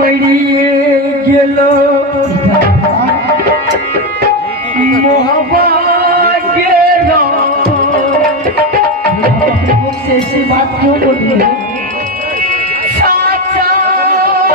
मरिए गेलो मोहब्बा गेलो से ऐसी बात क्यों बोली है? चाचा है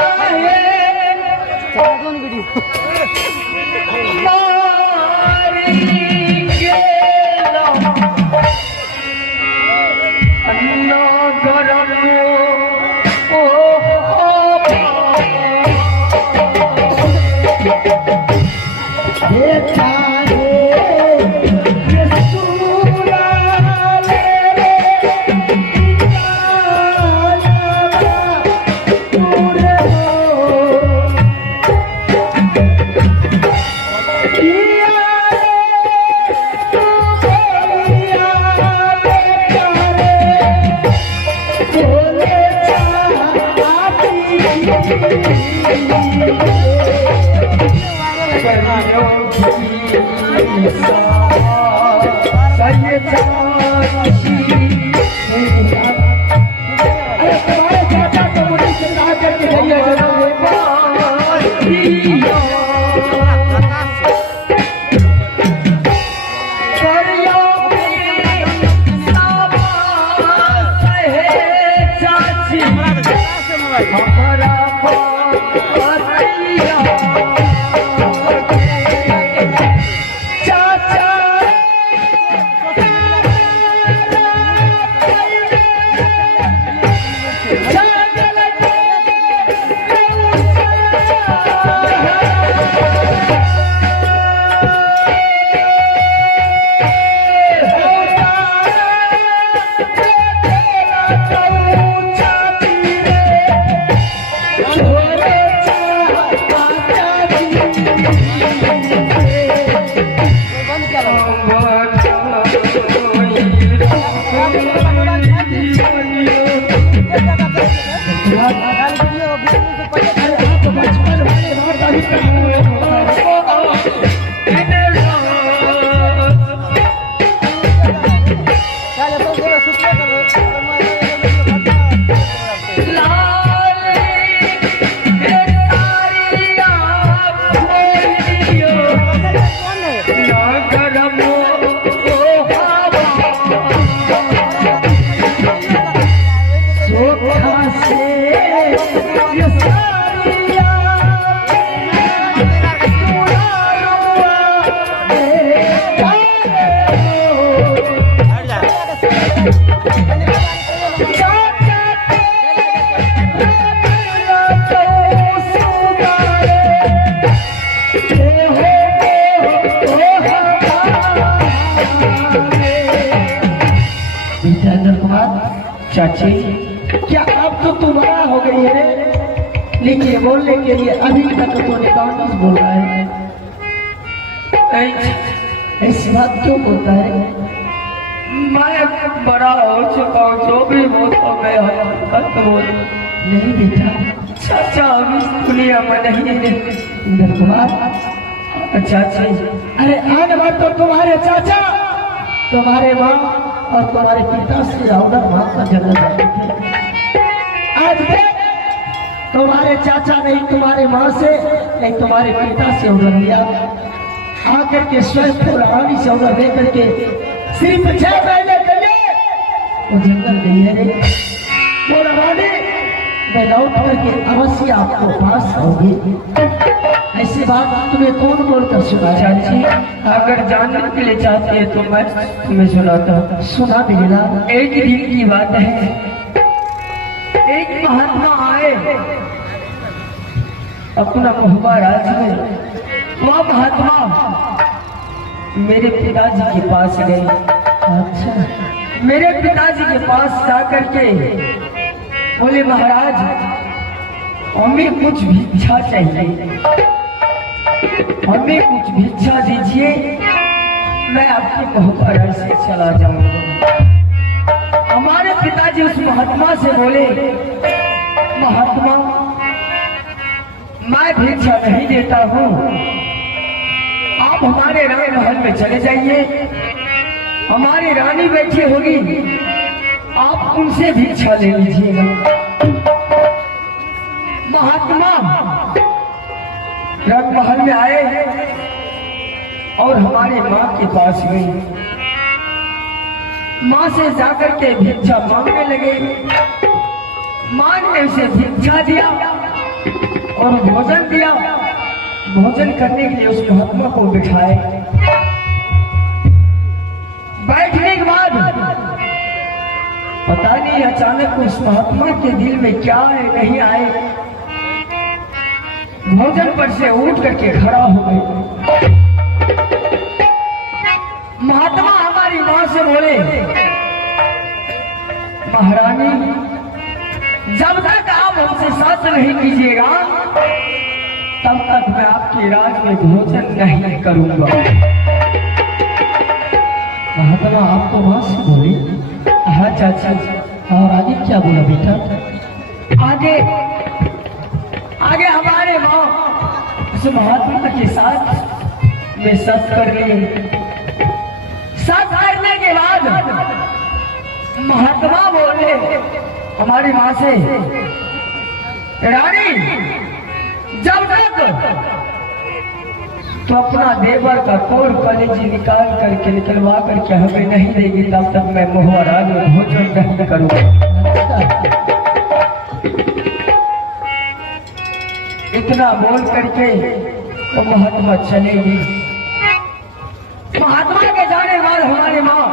चाची, क्या अब तो तुम्हारा हो गई है, लेकिन बोलने के लिए अभी तक तो तूने कौन बोल रहा है? ऐसी बात क्यों बोलता है? मैं बड़ा हो चुका हूँ, जो भी हो तो मैं बोल नहीं बेटा। चाचा अभी दुनिया में नहीं है। इंद्र कुमार चाची, अरे आज बात तो तुम्हारे चाचा, तुम्हारे माँ और तुम्हारे पिता से रावण माँ का जन्म थे। आज देख, तुम्हारे चाचा नहीं तुम्हारे माँ से नहीं तुम्हारे पिता से ऑर्डर लिया, आकर के स्वस्थ रानी से ऑर्डर लेकर के सिर्फ 6 महीने के लिए वो जंगल गई है। वो रानी मैं लौट करके अवश्य आपको पास होगी। ऐसी बात तुम्हें कौन बोलकर सुना? चाची, अगर जानने के लिए चाहती है तो मैं तुम्हें सुनाता हूँ। सुना बेटा। एक दिन की बात है, एक महात्मा आए अपना महुआ राज में। वह महात्मा मेरे पिताजी के पास गए। अच्छा, मेरे पिताजी के पास जाकर के बोले, महाराज हमें कुछ भिक्षा चाहिए, हमें कुछ भिक्षा दीजिए, मैं आपके बहुपर से चला जाऊंगा। हमारे पिताजी उस महात्मा से बोले, महात्मा मैं भिक्षा नहीं देता हूँ, आप हमारे रानी महल में चले जाइए, हमारी रानी बैठी होगी, आप उनसे भिक्षा ले लीजिएगा। महात्मा रंगमहल में आए और हमारी माँ के पास गई। माँ से जाकर के भिक्षा मांगने लगे। माँ ने उसे भिक्षा दिया और भोजन दिया। भोजन करने के लिए उस महात्मा को बिठाए। बैठने के बाद पता नहीं अचानक उस महात्मा के दिल में क्या है नहीं आए, भोजन पर से उठ करके खड़ा हो गए। महात्मा हमारी मां से बोले, महारानी जब तक आप हमसे सत्य नहीं कीजिएगा तब तक मैं आपके राज में भोजन नहीं करूंगा। महात्मा आपको मां से बोले, हाँ चाचा। और आगे क्या बोला बेटा? आगे आगे हमारे माँ उस महात्मा के साथ में सत कर लिए। सत करने के बाद महात्मा बोले हमारी माँ से, रानी जब तक तो अपना देवर का कोर कलेजी निकाल करके निकलवा करके हमें नहीं देगी तब तक मैं मोहराज में भोजन नहीं करूंगा। इतना बोल करके तो महात्मा चलेगी। महात्मा के जाने बाद हमारे माँ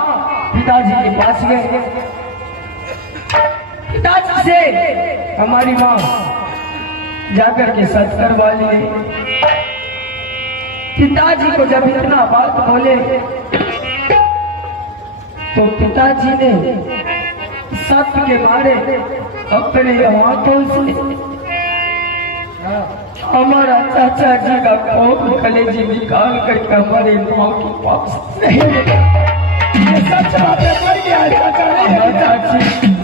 पिताजी के पास गए। पिताजी से हमारी माँ जाकर के सत करवा लिए। पिताजी को जब इतना बात बोले तो पिताजी ने सत्य के मारे अपने हाथों से हमारा चाचा जी का कोप कलेजी निकाल करके हमारे माँ के पास नहीं ये सच बात है। मर गया चाचा चाची।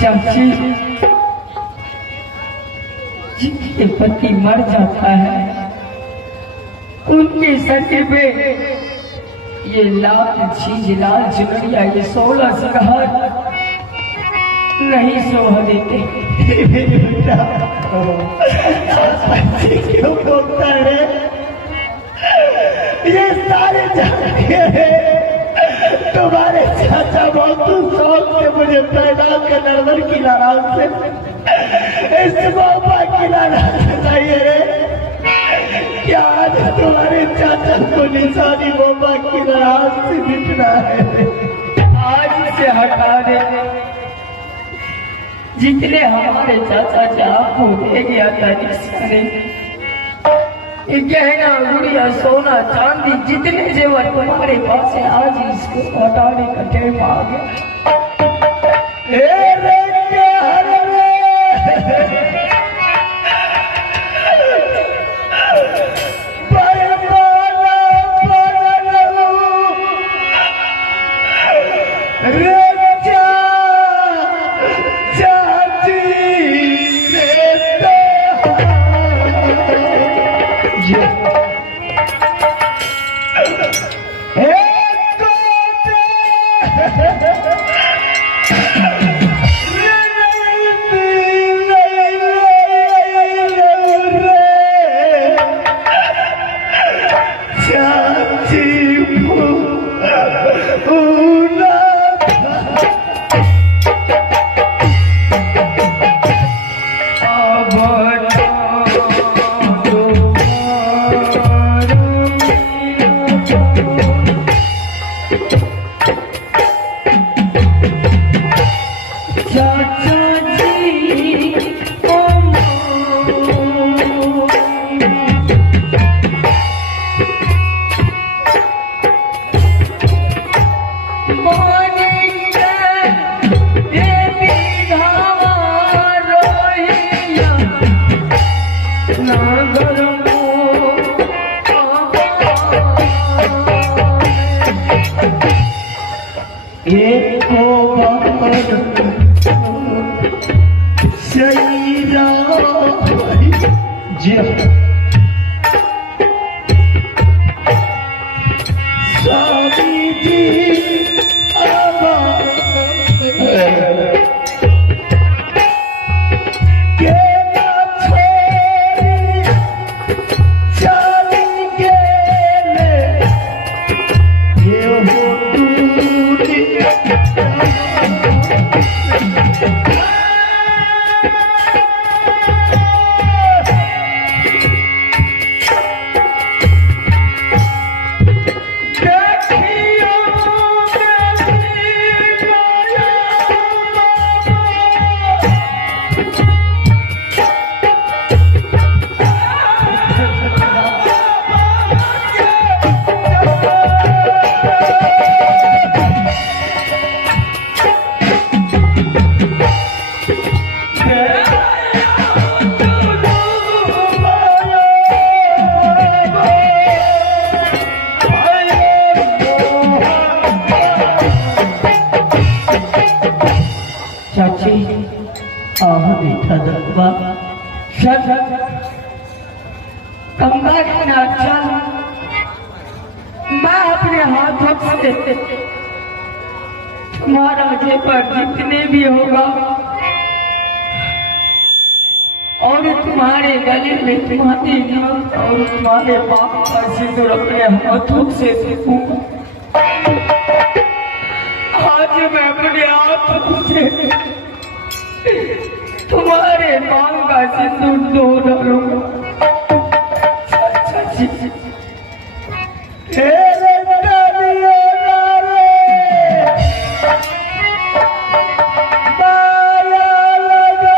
चाची, जिनके पति मर जाता है उनके सर पे ये लाल चीज, लाल चुनरिया, ये 16 सिंगार नहीं शोभा देते। क्यों बोलता है? ये सारे तुम्हारे चाचा बहुत शौक से मुझे पैदा कर नरवर की नाराज से इस बाबा की नाराज बताइए रे। क्या आज तुम्हारे चाचा को निशानी बाबा की नाराज से मिटना है? आज से हटा दे। जितने हमारे चाचा जी आपको दे गया था निशानी, गहना, गुड़िया, सोना, चांदी, जितने जेवर तुम्हारे पास है, आज इसको हटाने का टाइम आ गया। मैं अपने हाथों से तुम्हारा जेवर जितने भी होगा और तुम्हारे गले में तुम्हारे नाक और तुम्हारे पाप का सिंदूर अपने हाथों से फेंकूंगा। आज मैं अपने हाथों से तुम्हारे पाप का सिंदूर धो डालूंगा। माया लगा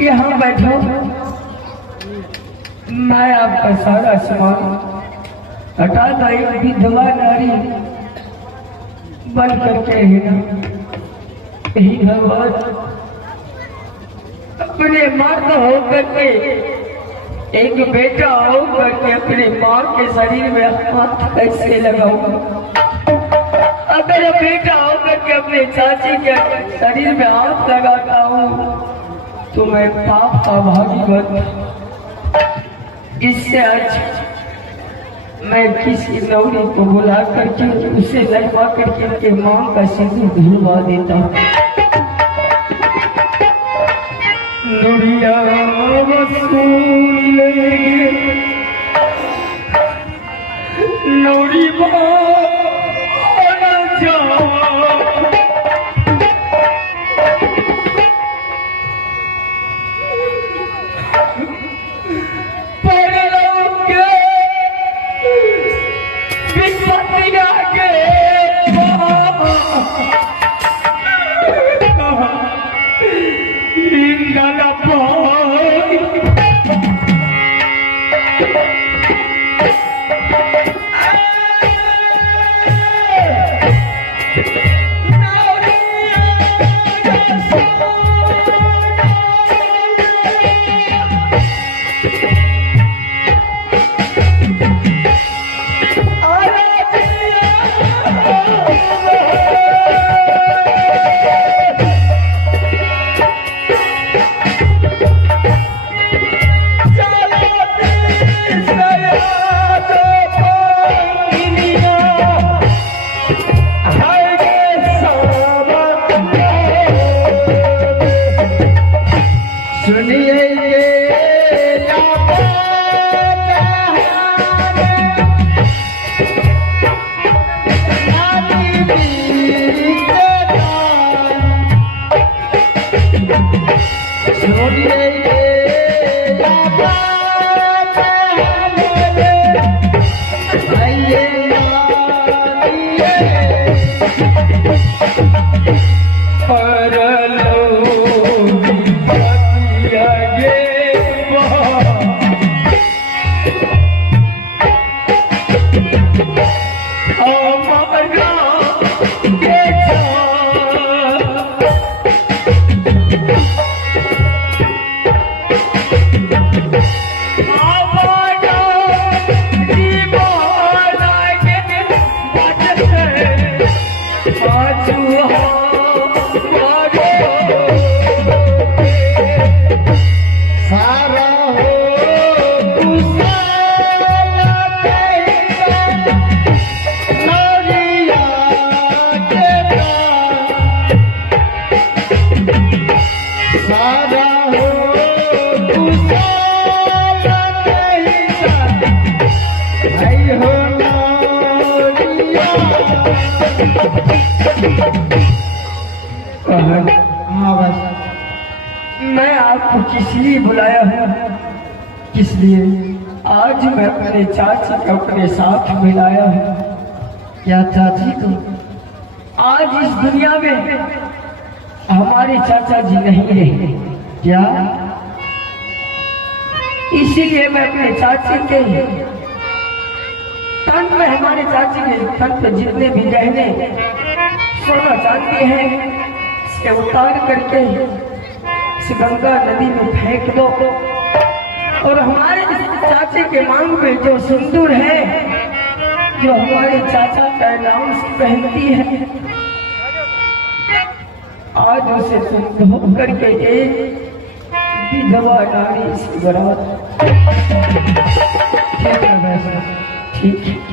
यहाँ बैठो, मैं आपका सारा सामान हटा लाई विधवा नारी बन करके ही भगवान अपने मर्द होकर के एक बेटा होकर के अपनी माँ के शरीर में हाथ कैसे लगाऊंगा? अब मेरा बेटा होकर के अपने चाची के शरीर में हाथ लगाता हूँ तो मैं पाप का भागी बन। इससे अच्छा मैं किसी नौरी को बुला करके उसे लगवा करके उनके मां का सिंदूर धुलवा देता हूँ। नौरिया वसूल लेंगे नौरी परलो मैं आपको किस लिए बुलाया हूँ, किस लिए आज मैं अपने चाची को अपने साथ मिलाया हूँ। क्या चाची को आज इस दुनिया में हमारे चाचा जी नहीं रहे क्या? इसीलिए मैं अपने चाची के तन में, हमारे चाची के तन पे जितने भी गहने सोना चांदी है इसे उतार करके इस गंगा नदी में फेंक दो। और हमारे चाचे के मांग में जो सिंदूर है, जो हमारे चाचा का नाम से पहनती है, आज उसे तुम धो करके एक विधवा नारी से बराबर। ठीक है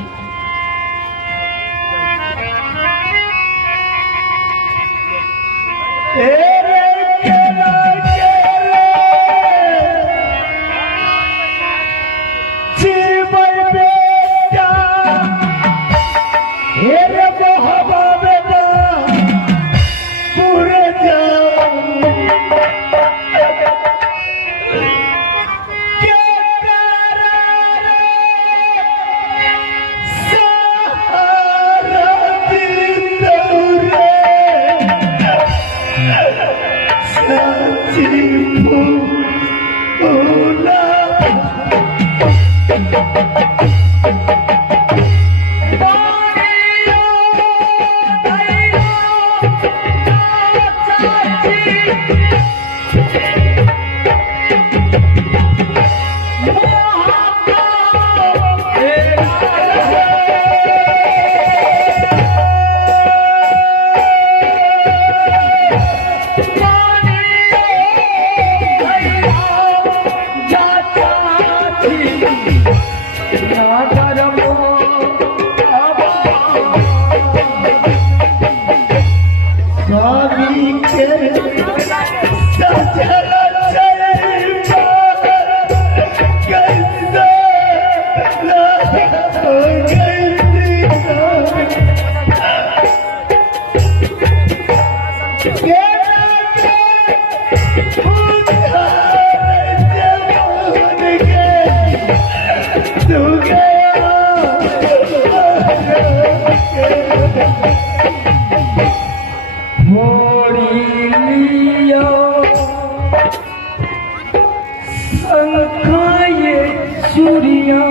सूर्या